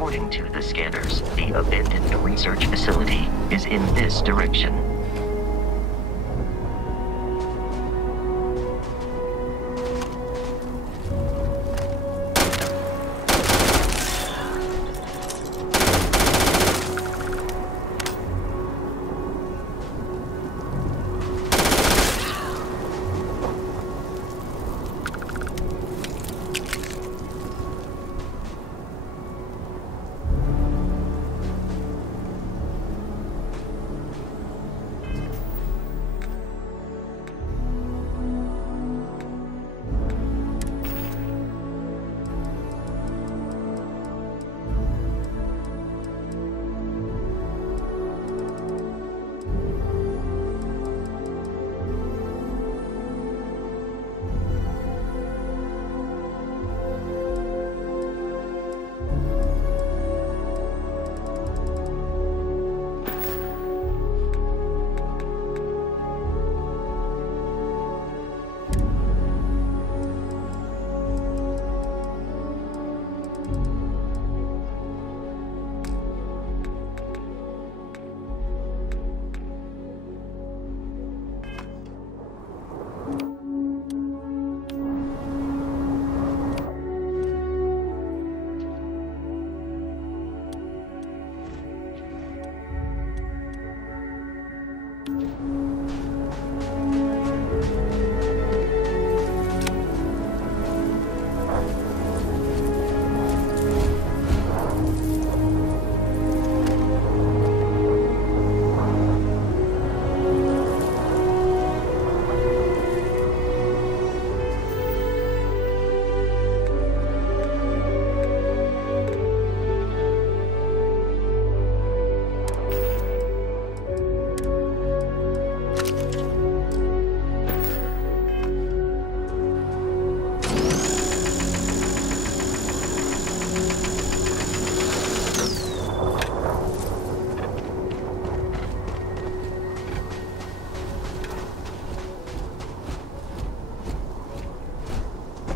According to the scanners, the abandoned research facility is in this direction.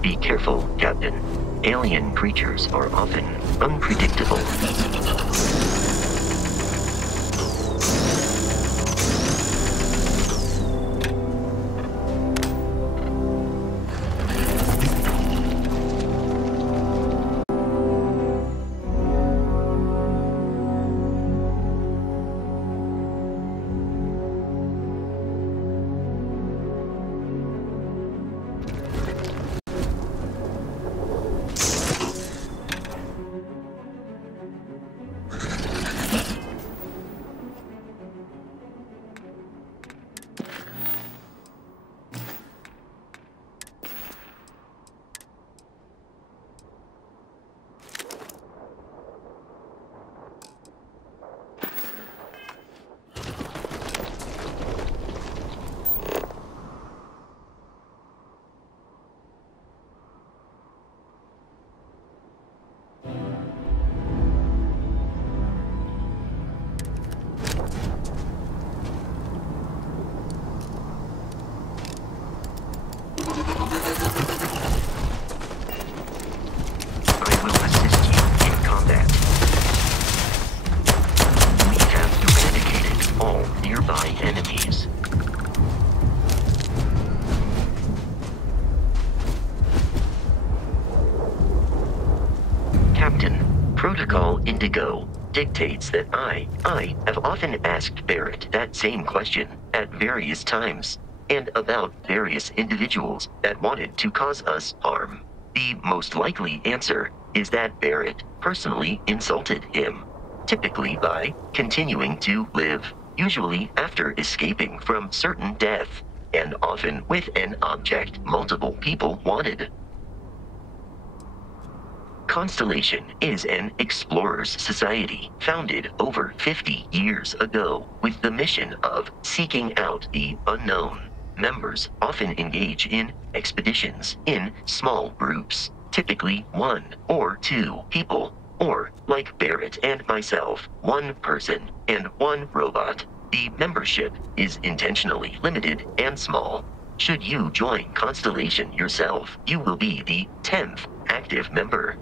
Be careful, Captain. Alien creatures are often unpredictable. Indigo dictates that I have often asked Barrett that same question at various times, and about various individuals that wanted to cause us harm. The most likely answer is that Barrett personally insulted him, typically by continuing to live, usually after escaping from certain death, and often with an object multiple people wanted. Constellation is an explorers society founded over 50 years ago with the mission of seeking out the unknown. Members often engage in expeditions in small groups, typically 1 or 2 people, or, like Barrett and myself, 1 person and 1 robot. The membership is intentionally limited and small. Should you join Constellation yourself, you will be the 10th active member.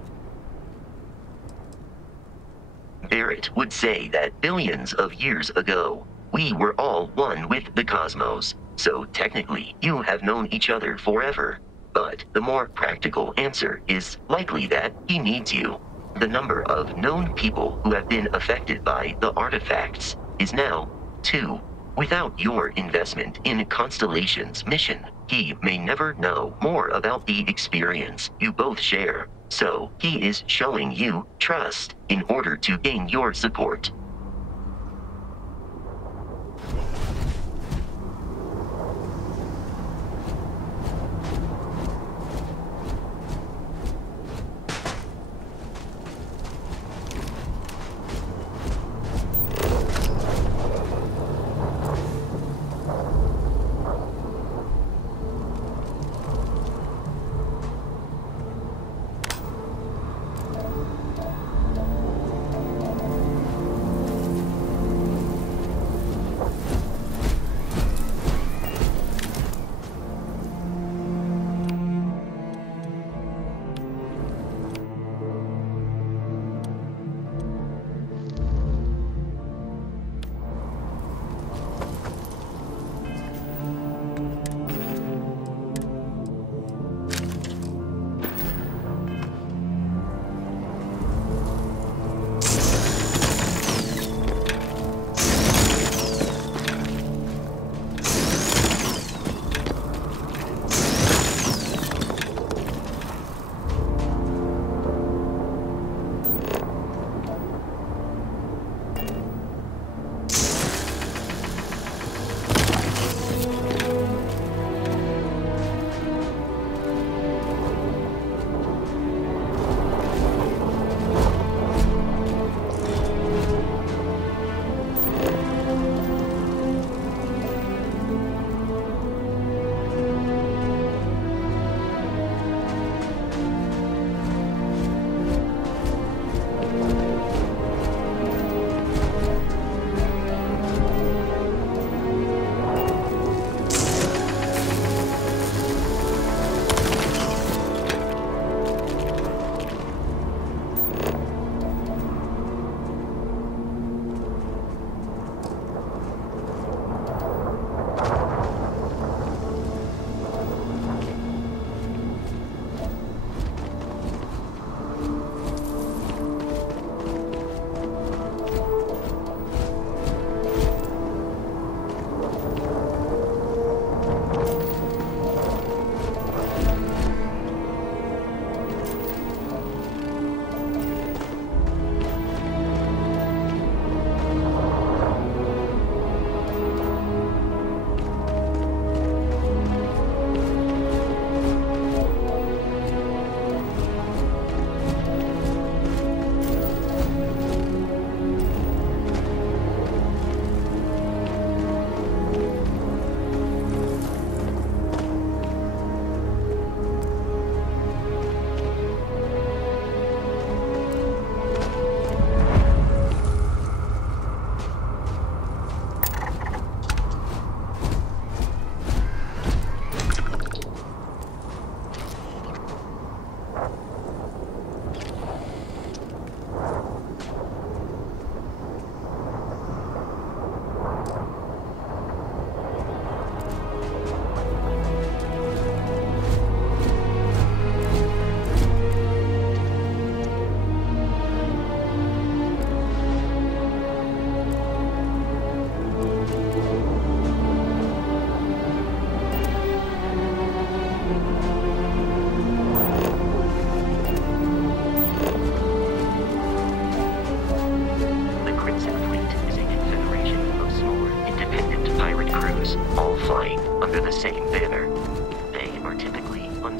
Barrett would say that billions of years ago, we were all one with the cosmos, so technically you have known each other forever. But the more practical answer is likely that he needs you. The number of known people who have been affected by the artifacts is now 2. Without your investment in Constellation's mission, he may never know more about the experience you both share. So he is showing you trust in order to gain your support.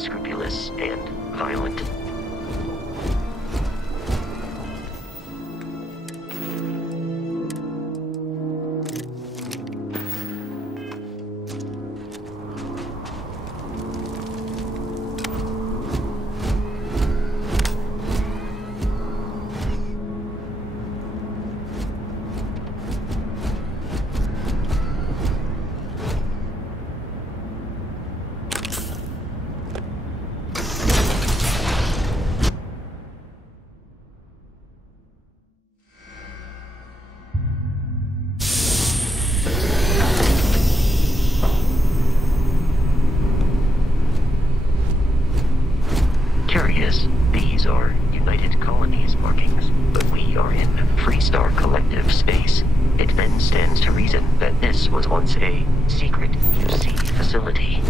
unscrupulous and violent. Curious, these are United Colonies markings, but we are in Freestar Collective space. It then stands to reason that this was once a secret UC facility.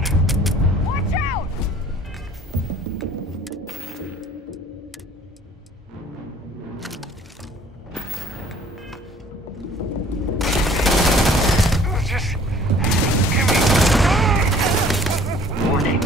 down! Watch out! Just give me... Warning.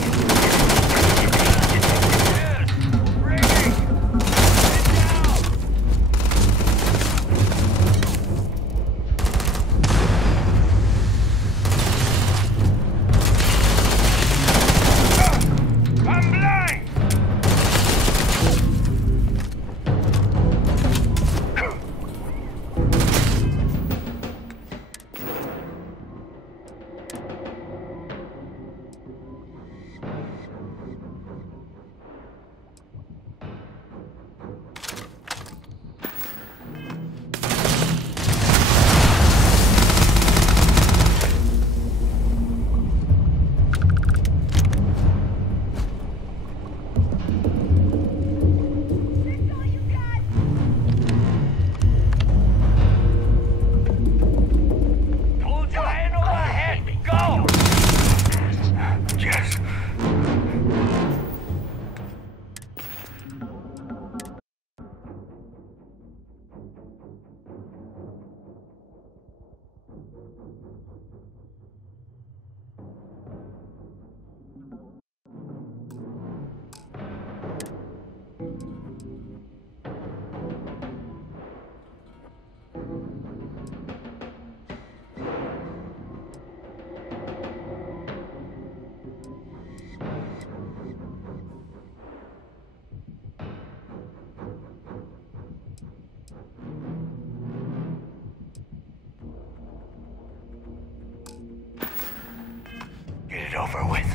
Get it over with.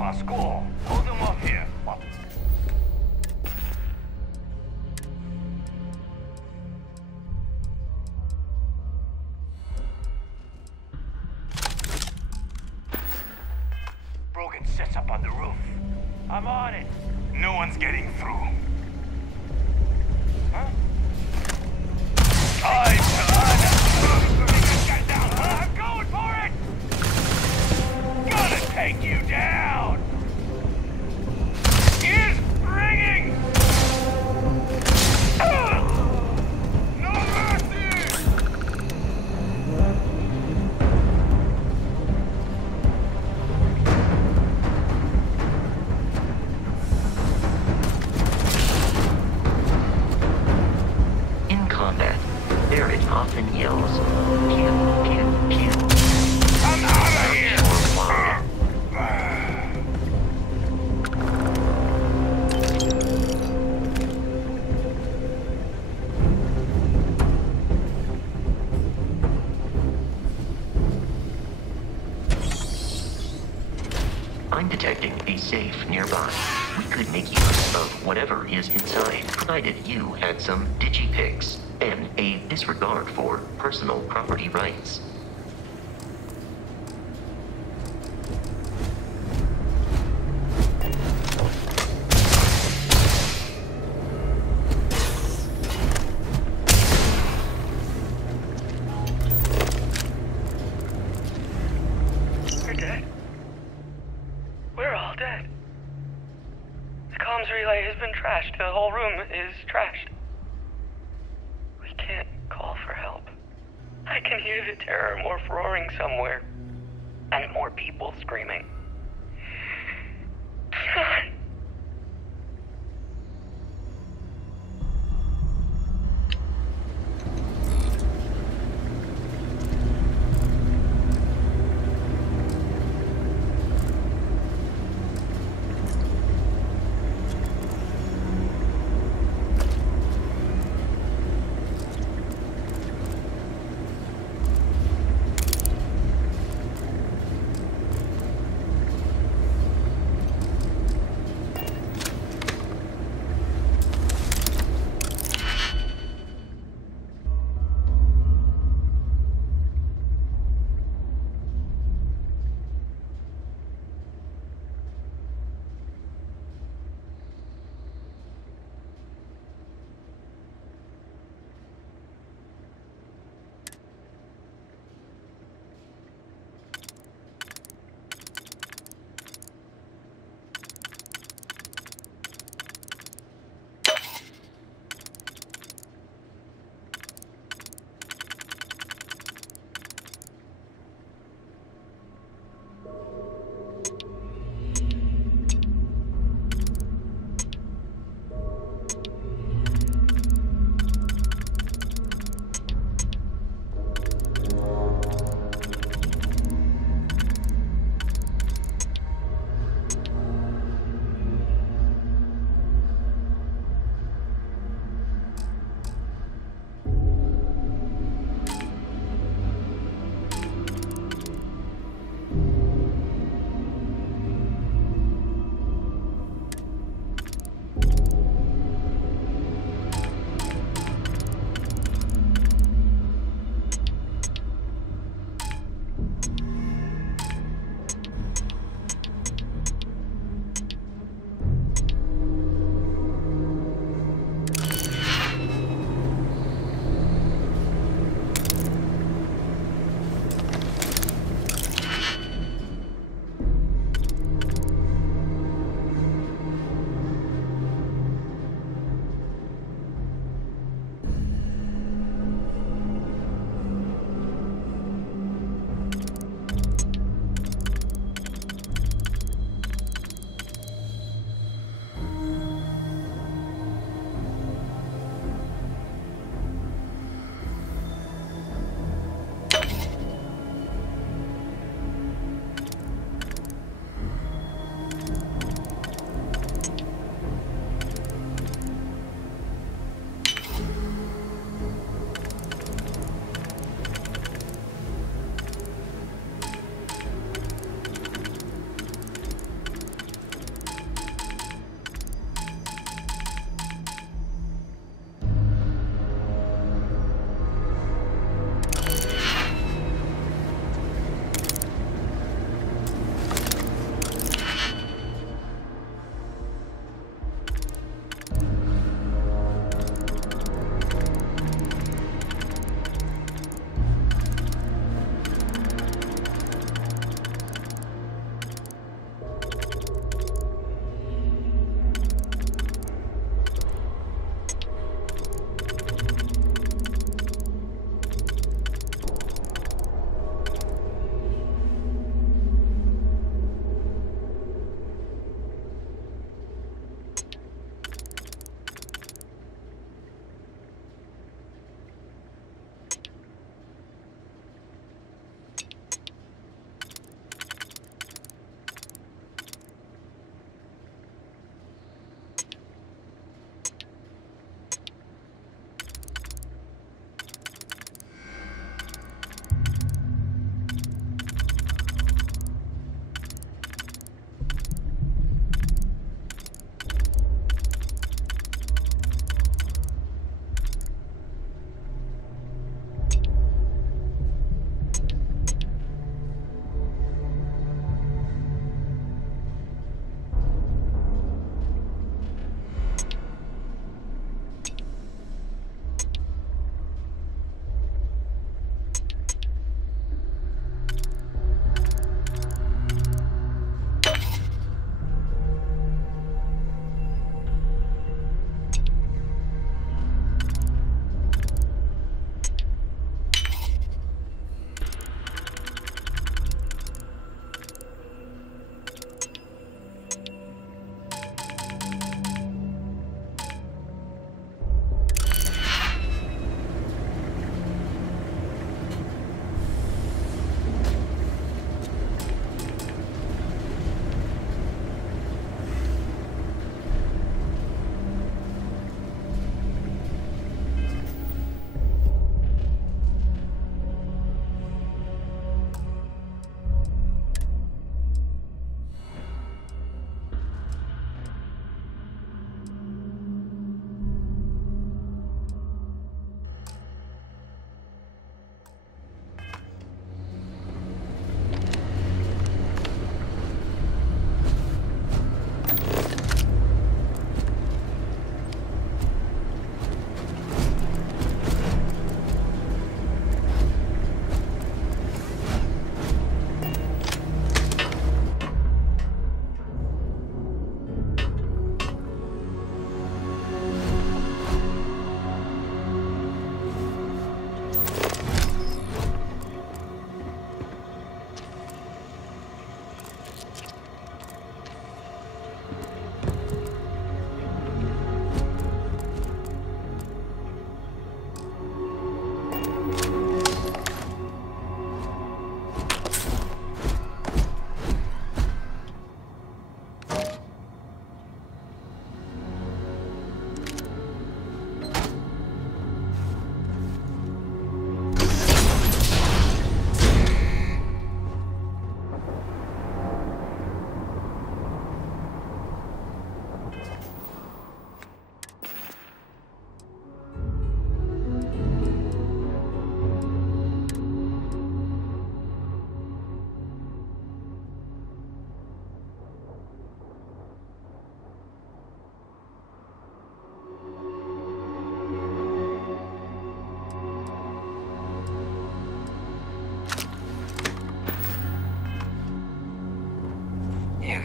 Our score. Hold them off here. Brogan sets up on the roof. I'm on it. No one's getting through. Huh? Get down. I'm going for it. Gonna take you down. Is ringing. No mercy. In combat, Barrett often yells, "Kill, kill, kill." I'm out of here. I'm detecting a safe nearby. We could make use of whatever is inside, provided you had some digipics. and a disregard for personal property rights. We're dead. We're all dead. The comms relay has been trashed. The whole room is trashed. We can't call for help. I can hear the terror morph roaring somewhere. And more people screaming. God.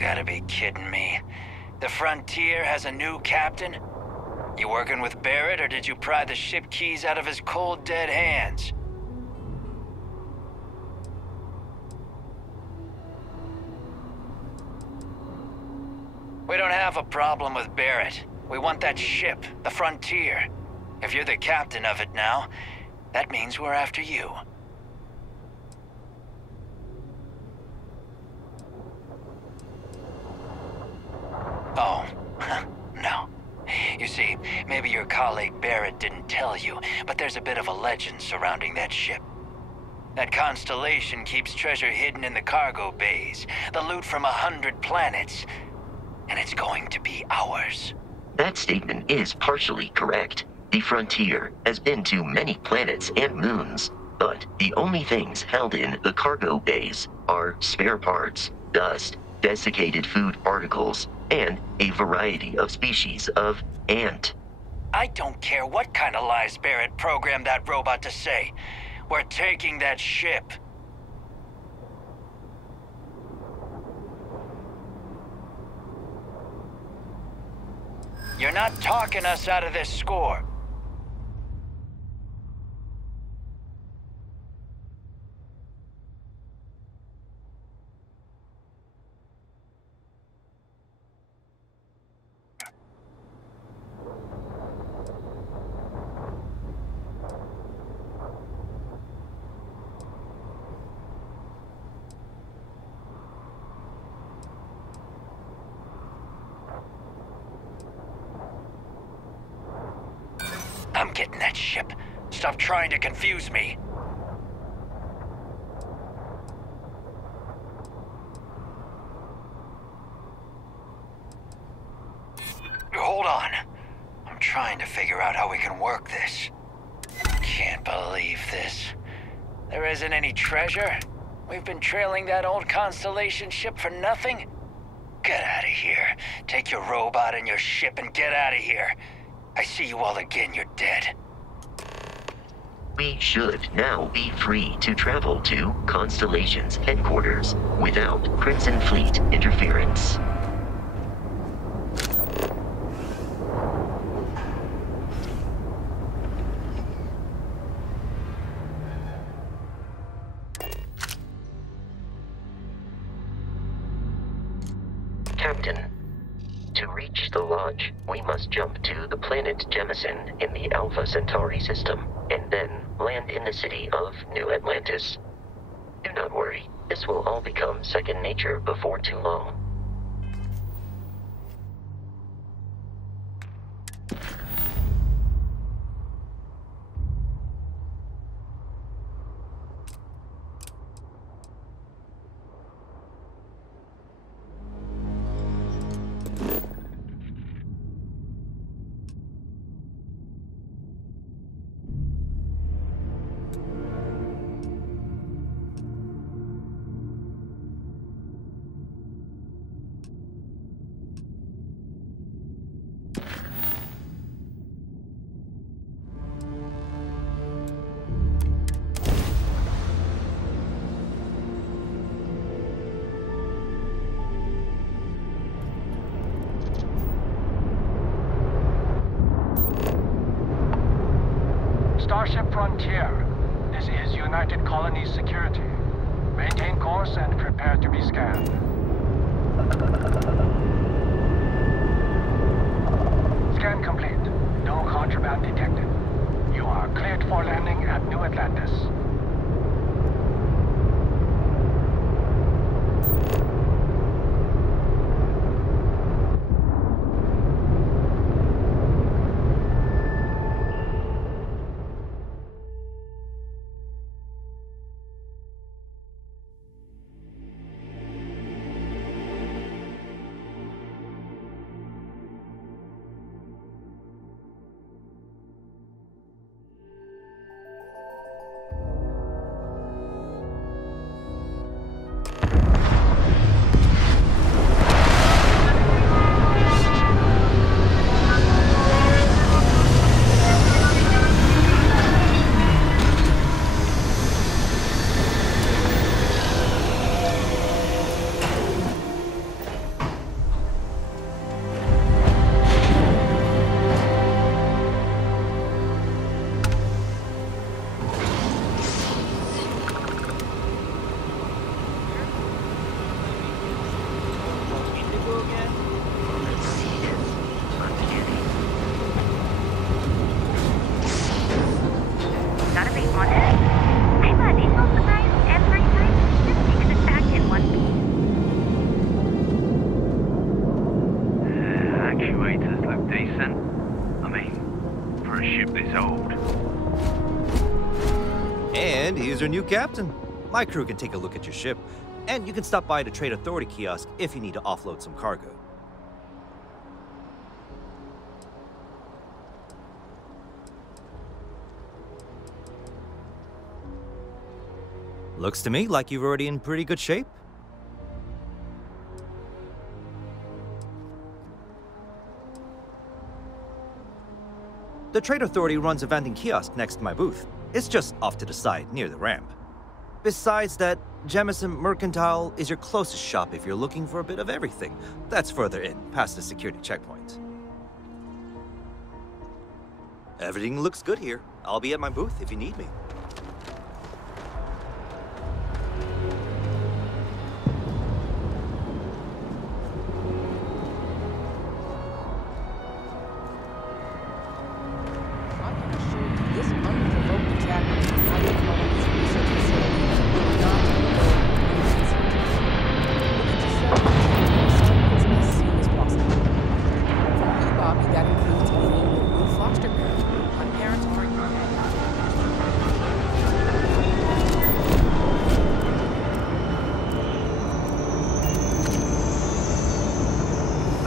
gotta be kidding me. The Frontier has a new captain? You working with Barrett, or did you pry the ship keys out of his cold, dead hands? We don't have a problem with Barrett. We want that ship, the Frontier. If you're the captain of it now, that means we're after you. Oh, no. You see, maybe your colleague Barrett didn't tell you, but there's a bit of a legend surrounding that ship. That constellation keeps treasure hidden in the cargo bays, the loot from 100 planets, and it's going to be ours. That statement is partially correct. The Frontier has been to many planets and moons, but the only things held in the cargo bays are spare parts, dust, desiccated food particles, and a variety of species of ant. I don't care what kind of lies Barrett programmed that robot to say. We're taking that ship. You're not talking us out of this score. I'm getting that ship. Stop trying to confuse me. Hold on. I'm trying to figure out how we can work this. Can't believe this. There isn't any treasure? We've been trailing that old Constellation ship for nothing? Get out of here. Take your robot and your ship and get out of here. I see you all again, you're dead. We should now be free to travel to Constellation's headquarters without Crimson Fleet interference. Captain, to reach the lodge, we must jump to the planet Jemison in the Alpha Centauri system, and then land in the city of New Atlantis. Do not worry, this will all become second nature before too long. Starship Frontier, this is United Colonies Security. Maintain course and prepare to be scanned. Scan complete. No contraband detected. You are cleared for landing at New Atlantis. Mr. New Captain. My crew can take a look at your ship, and you can stop by the Trade Authority kiosk if you need to offload some cargo. Looks to me like you're already in pretty good shape. The Trade Authority runs a vending kiosk next to my booth. It's just off to the side, near the ramp. Besides that, Jemison Mercantile is your closest shop if you're looking for a bit of everything. That's further in, past the security checkpoint. Everything looks good here. I'll be at my booth if you need me.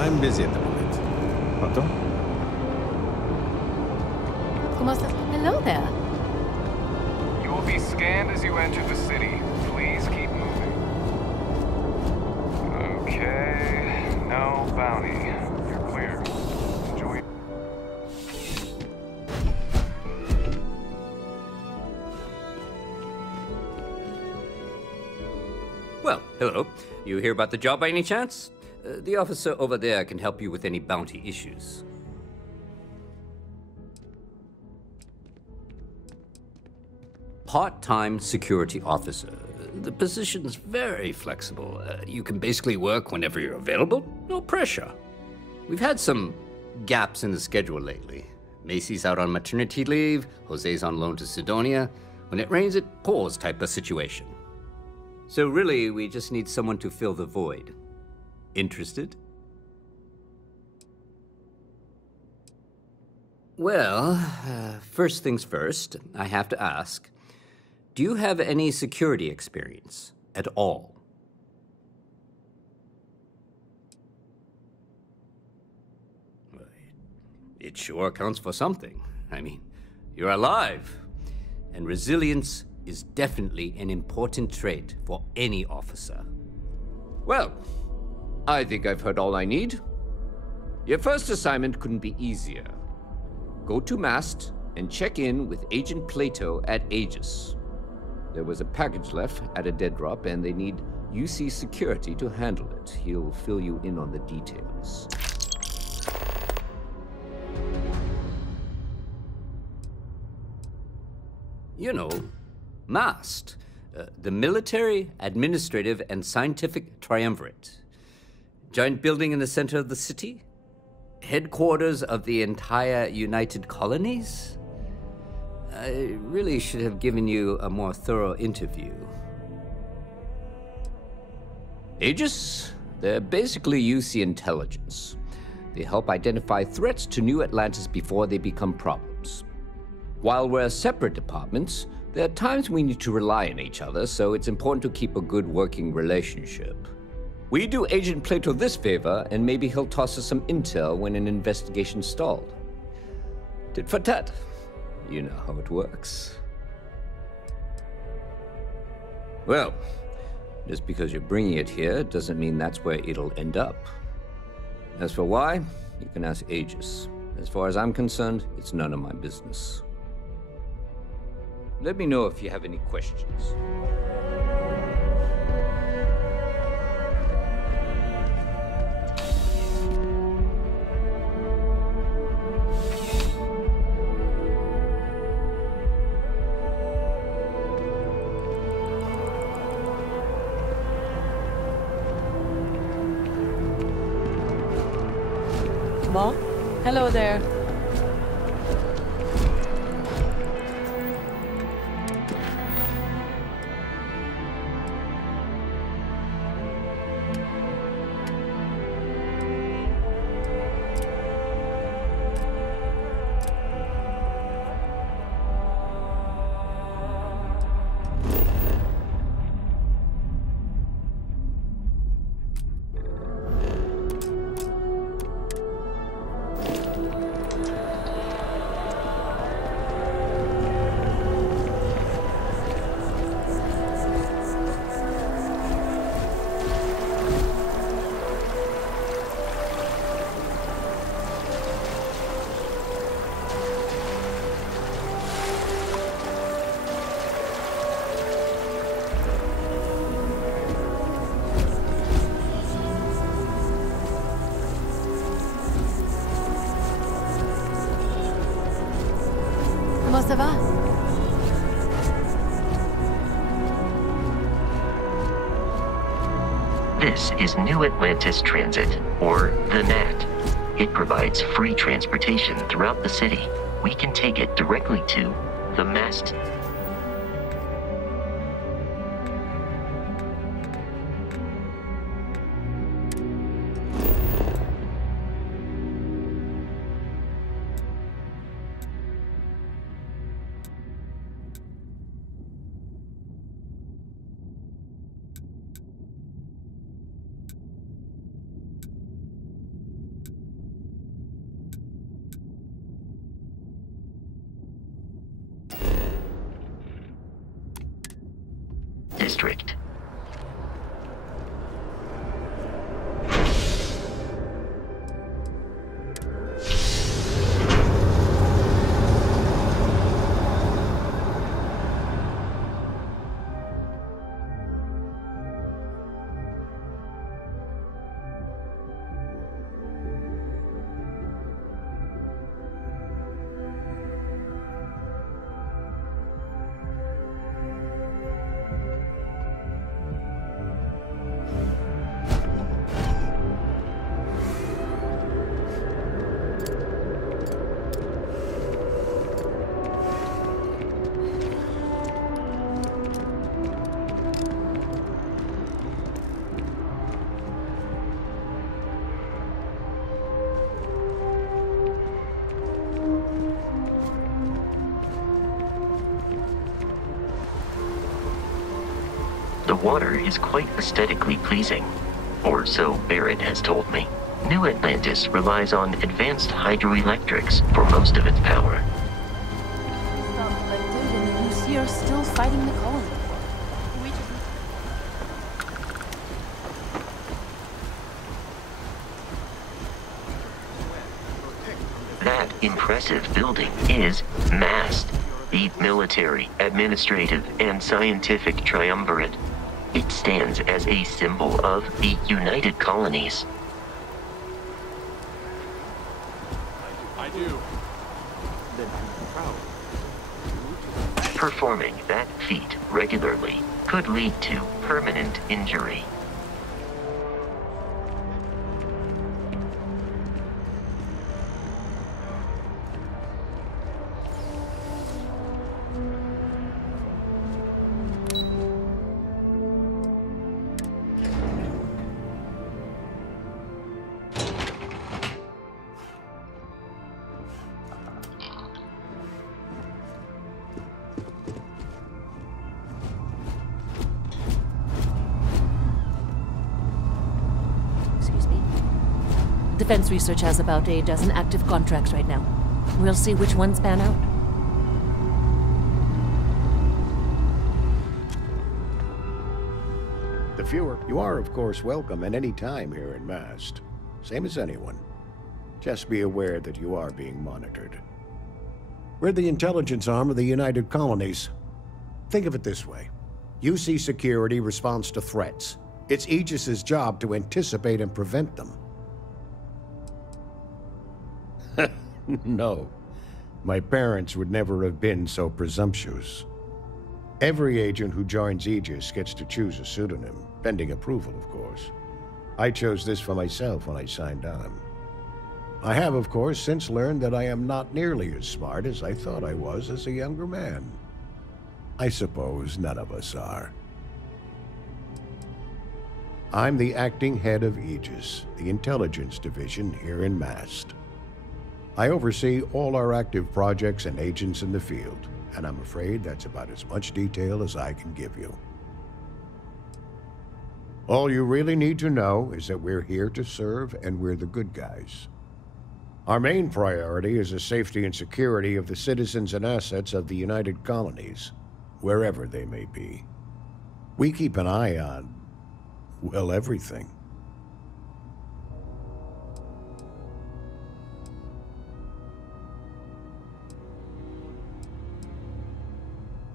I'm busy at the moment. Pronto? Hello there. You will be scanned as you enter the city. Please keep moving. Okay. No bounty. You're clear. Enjoy. Well, hello. You hear about the job by any chance? The officer over there can help you with any bounty issues. Part-time security officer. The position's very flexible. You can basically work whenever you're available. No pressure. We've had some gaps in the schedule lately. Macy's out on maternity leave. Jose's on loan to Sidonia. When it rains, it pours type of situation. So really, we just need someone to fill the void. Interested? Well, first things first, I have to ask, do you have any security experience at all? It sure counts for something. I mean, you're alive. And resilience is definitely an important trait for any officer. Well, I think I've heard all I need. Your first assignment couldn't be easier. Go to Mast and check in with Agent Plato at Aegis. There was a package left at a dead drop, and they need UC security to handle it. He'll fill you in on the details. You know, MAST, the Military, Administrative, and Scientific Triumvirate. Giant building in the center of the city? Headquarters of the entire United Colonies? I really should have given you a more thorough interview. Aegis? They're basically UC intelligence. They help identify threats to New Atlantis before they become problems. While we're separate departments, there are times we need to rely on each other, so it's important to keep a good working relationship. We do Agent Plato this favor, and maybe he'll toss us some intel when an investigation stalled. Tit for tat. You know how it works. Well, just because you're bringing it here doesn't mean that's where it'll end up. As for why, you can ask Aegis. As far as I'm concerned, it's none of my business. Let me know if you have any questions. Mom? Hello there. This is New Atlantis Transit, or the NAT. It provides free transportation throughout the city. We can take it directly to the mast. District. The water is quite aesthetically pleasing, or so Barrett has told me. New Atlantis relies on advanced hydroelectrics for most of its power. And the UC are still fighting the colony. That impressive building is MAST, the military, administrative, and scientific triumvirate. It stands as a symbol of the United Colonies. I do. Then I'm proud. Performing that feat regularly could lead to permanent injury. Defense Research has about a dozen active contracts right now. We'll see which ones pan out. The viewer, you are, of course, welcome at any time here in MAST. Same as anyone. Just be aware that you are being monitored. We're the intelligence arm of the United Colonies. Think of it this way. UC security responds to threats. It's Aegis's job to anticipate and prevent them. No. My parents would never have been so presumptuous. Every agent who joins Aegis gets to choose a pseudonym, pending approval, of course. I chose this for myself when I signed on. I have, of course, since learned that I am not nearly as smart as I thought I was as a younger man. I suppose none of us are. I'm the acting head of Aegis, the intelligence division here in MAST. I oversee all our active projects and agents in the field, and I'm afraid that's about as much detail as I can give you. All you really need to know is that we're here to serve, and we're the good guys. Our main priority is the safety and security of the citizens and assets of the United Colonies, wherever they may be. We keep an eye on, well, everything.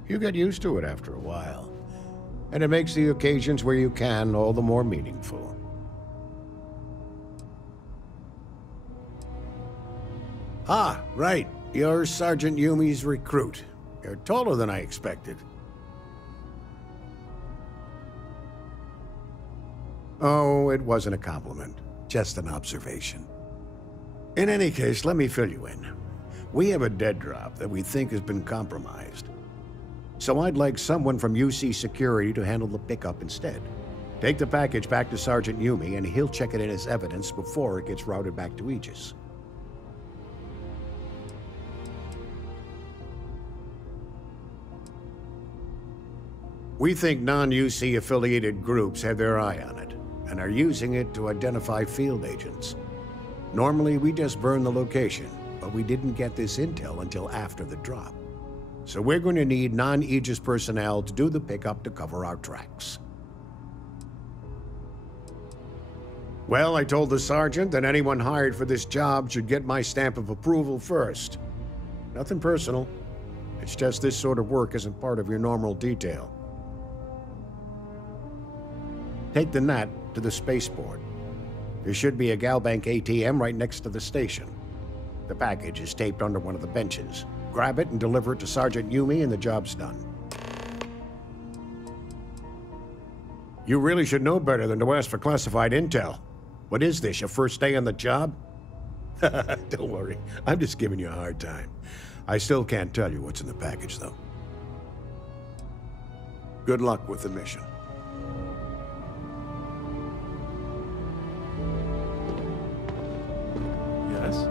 You get used to it after a while, and it makes the occasions where you can all the more meaningful. Ah, right. You're Sergeant Yumi's recruit. You're taller than I expected. Oh, it wasn't a compliment. Just an observation. In any case, let me fill you in. We have a dead drop that we think has been compromised. So I'd like someone from UC Security to handle the pickup instead. Take the package back to Sergeant Yumi, and he'll check it in as evidence before it gets routed back to Aegis. We think non-UC affiliated groups have their eye on it, and are using it to identify field agents. Normally, we just burn the location, but we didn't get this intel until after the drop. So we're going to need non-Aegis personnel to do the pickup to cover our tracks. Well, I told the sergeant that anyone hired for this job should get my stamp of approval first. Nothing personal. It's just this sort of work isn't part of your normal detail. Take the Nat to the spaceport. There should be a Galbank ATM right next to the station. The package is taped under one of the benches. Grab it and deliver it to Sergeant Yumi and the job's done. You really should know better than to ask for classified intel. What is this, your first day on the job? Don't worry, I'm just giving you a hard time. I still can't tell you what's in the package, though. Good luck with the mission. Yes?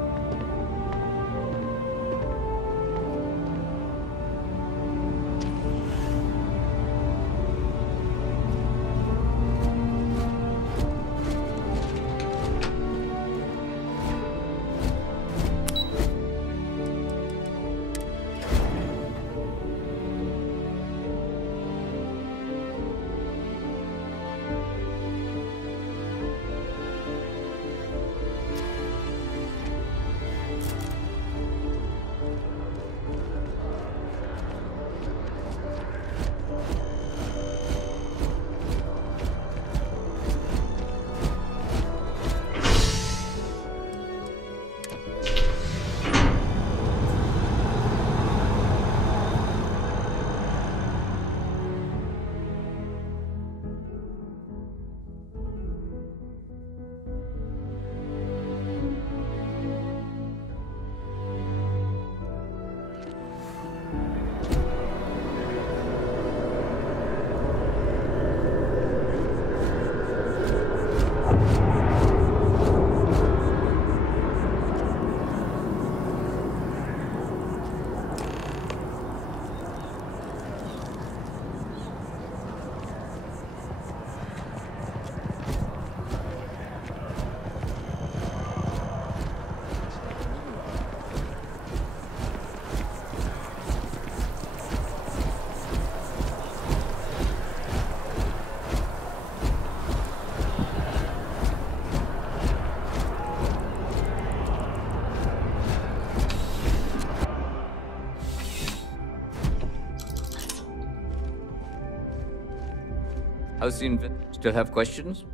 How's the Still have questions?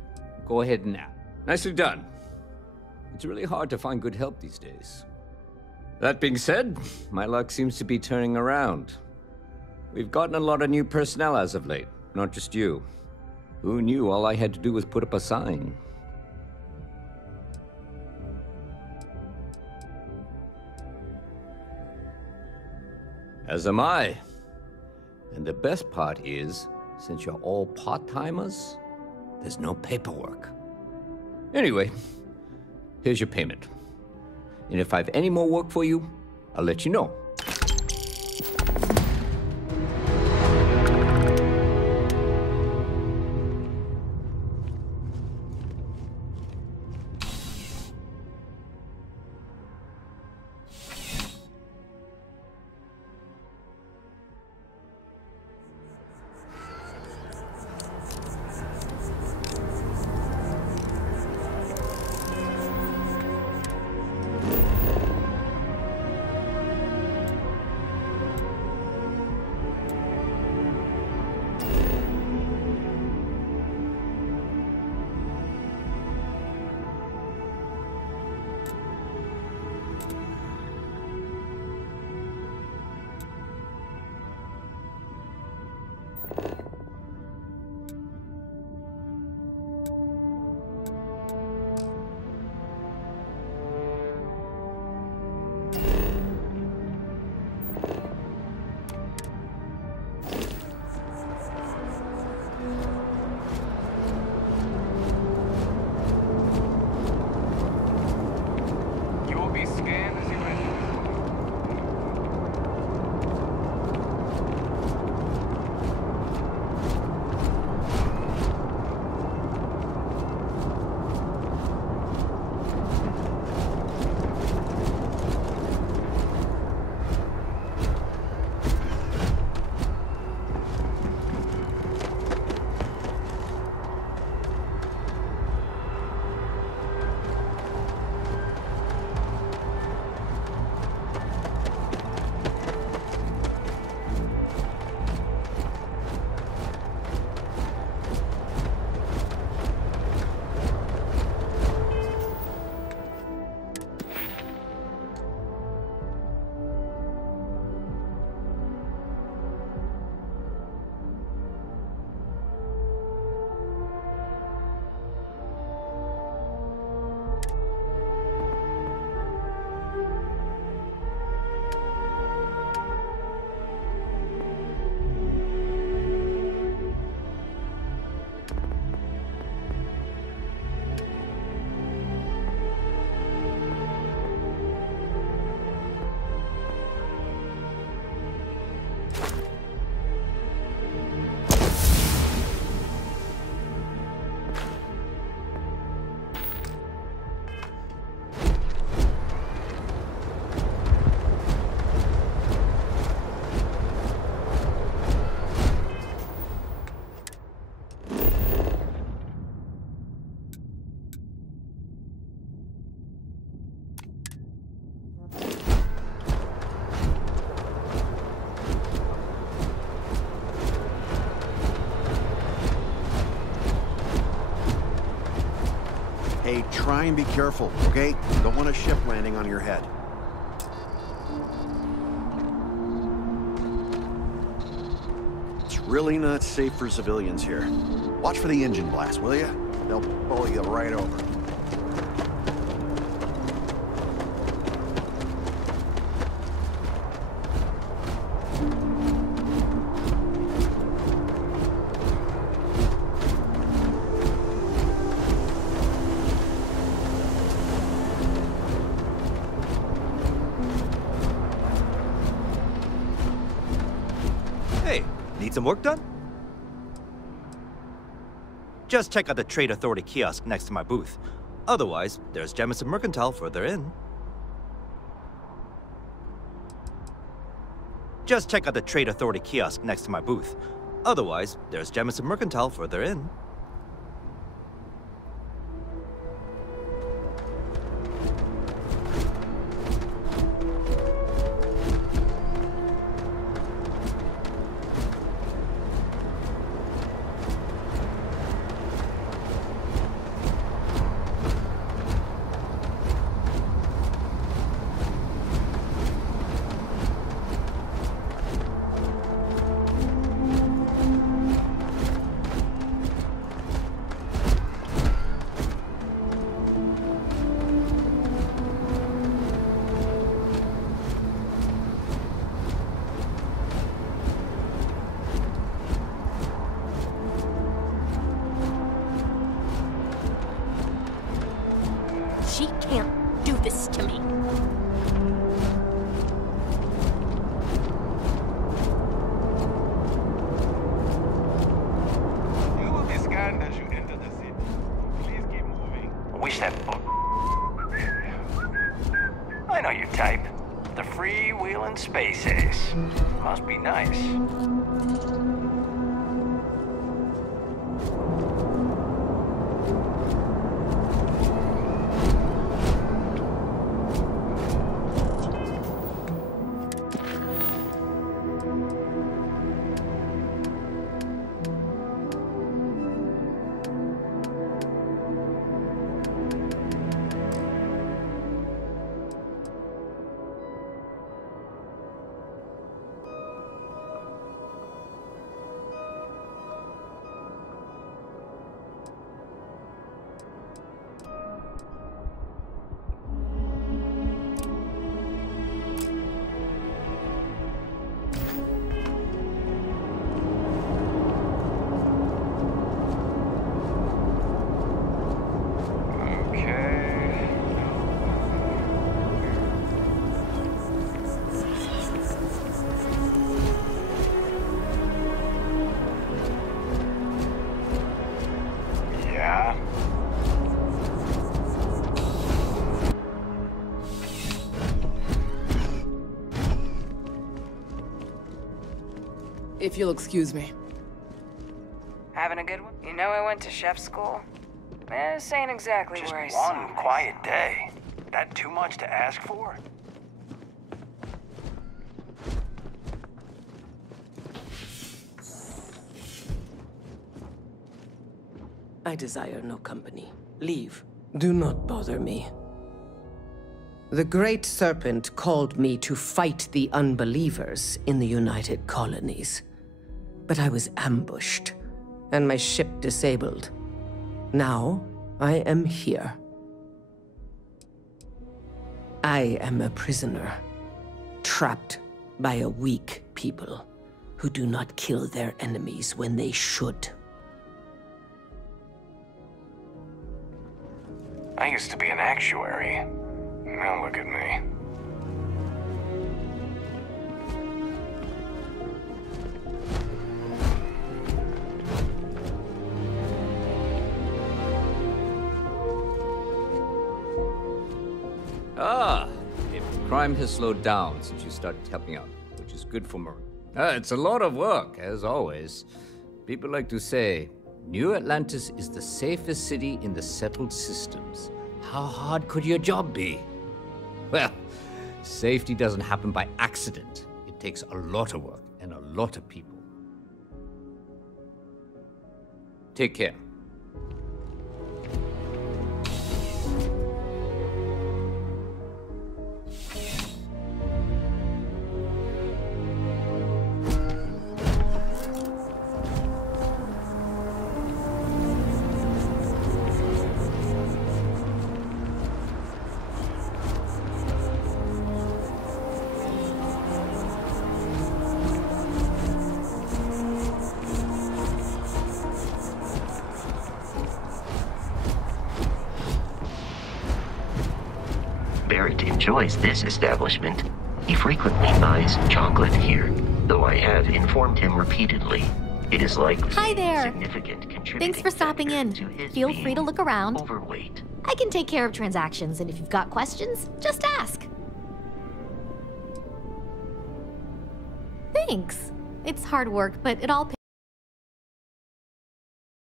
Go ahead now. Nicely done. It's really hard to find good help these days. That being said, my luck seems to be turning around. We've gotten a lot of new personnel as of late, not just you. Who knew all I had to do was put up a sign? As am I. And the best part is, since you're all part-timers, there's no paperwork. Anyway, here's your payment. And if I have any more work for you, I'll let you know. Hey, try and be careful, okay? Don't want a ship landing on your head. It's really not safe for civilians here. Watch for the engine blast, will ya? They'll pull you right over. Need some work done? Just check out the Trade Authority kiosk next to my booth. Otherwise, there's Jemison Mercantile further in. Just check out the Trade Authority kiosk next to my booth. Otherwise, there's Jemison Mercantile further in. She can't do this to me. You will be scanned as you enter the city. Please keep moving. I wish that book. I know your type. The freewheeling space ace. Must be nice. If you'll excuse me. Having a good one? You know I went to chef school? This ain't exactly Just where I one saw quiet day. That too much to ask for? I desire no company. Leave. Do not bother me. The Great Serpent called me to fight the unbelievers in the United Colonies. But I was ambushed, and my ship disabled. Now, I am here. I am a prisoner, trapped by a weak people who do not kill their enemies when they should. I used to be an actuary. Now look at me. Crime has slowed down since you started helping out, which is good for Marie. It's a lot of work, as always. People like to say, New Atlantis is the safest city in the settled systems. How hard could your job be? Well, safety doesn't happen by accident. It takes a lot of work and a lot of people. Take care. Barrett enjoys this establishment. He frequently buys chocolate here, though I have informed him repeatedly. It is likely Hi there. significant contributing Thanks for stopping in. factor to his Feel being free to look around. overweight. I can take care of transactions, and if you've got questions, just ask. Thanks. It's hard work, but it all pays.